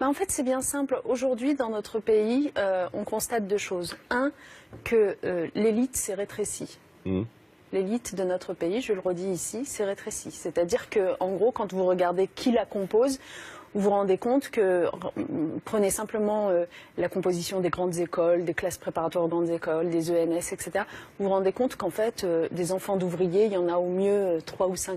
En fait, c'est bien simple. Aujourd'hui, dans notre pays, on constate deux choses. Un, que l'élite s'est rétrécie. L'élite de notre pays, je le redis ici, s'est rétrécie. C'est-à-dire que, en gros, quand vous regardez qui la compose, vous vous rendez compte que, prenez simplement la composition des grandes écoles, des classes préparatoires aux grandes écoles, des ENS, etc. Vous vous rendez compte qu'en fait, des enfants d'ouvriers, il y en a au mieux 3 ou 5%.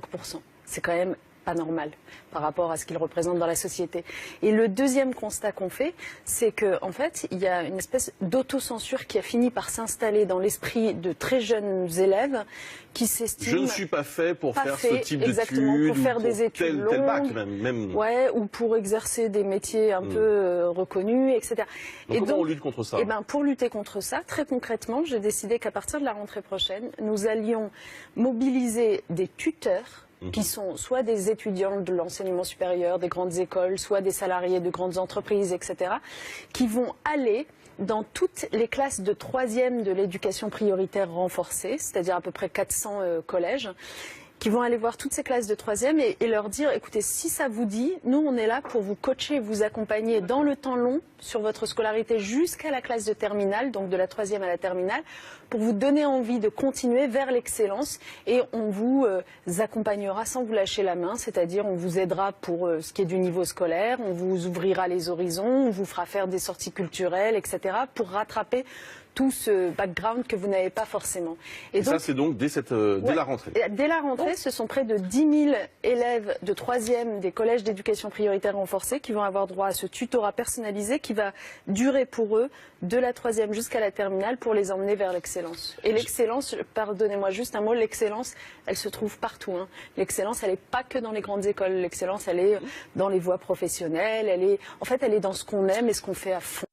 C'est quand même pas normal par rapport à ce qu'ils représentent dans la société. Et le deuxième constat qu'on fait, c'est qu'en fait, il y a une espèce d'autocensure qui a fini par s'installer dans l'esprit de très jeunes élèves qui s'estiment... Je ne suis pas fait pour faire ce type d'études, pour faire des études longues, tel bac même. Ouais, ou pour exercer des métiers un peu reconnus, etc. Donc comment on lutte contre ça? Pour lutter contre ça, très concrètement, j'ai décidé qu'à partir de la rentrée prochaine, nous allions mobiliser des tuteurs qui sont soit des étudiants de l'enseignement supérieur, des grandes écoles, soit des salariés de grandes entreprises, etc., qui vont aller dans toutes les classes de 3e de l'éducation prioritaire renforcée, c'est-à-dire à peu près 400 collèges, qui vont aller voir toutes ces classes de 3e et leur dire, écoutez, si ça vous dit, nous on est là pour vous coacher, vous accompagner dans le temps long sur votre scolarité jusqu'à la classe de terminale, donc de la 3e à la terminale, pour vous donner envie de continuer vers l'excellence et on vous accompagnera sans vous lâcher la main, c'est-à-dire on vous aidera pour ce qui est du niveau scolaire, on vous ouvrira les horizons, on vous fera faire des sorties culturelles, etc. pour rattraper tout ce background que vous n'avez pas forcément. Et donc, ça, c'est donc dès la rentrée. Dès la rentrée, ce sont près de 10 000 élèves de 3e des collèges d'éducation prioritaire renforcée qui vont avoir droit à ce tutorat personnalisé qui va durer pour eux de la 3e jusqu'à la terminale pour les emmener vers l'excellence. Et l'excellence, pardonnez-moi juste un mot, l'excellence, elle se trouve partout. L'excellence, elle n'est pas que dans les grandes écoles. L'excellence, elle est dans les voies professionnelles. En fait, elle est dans ce qu'on aime et ce qu'on fait à fond.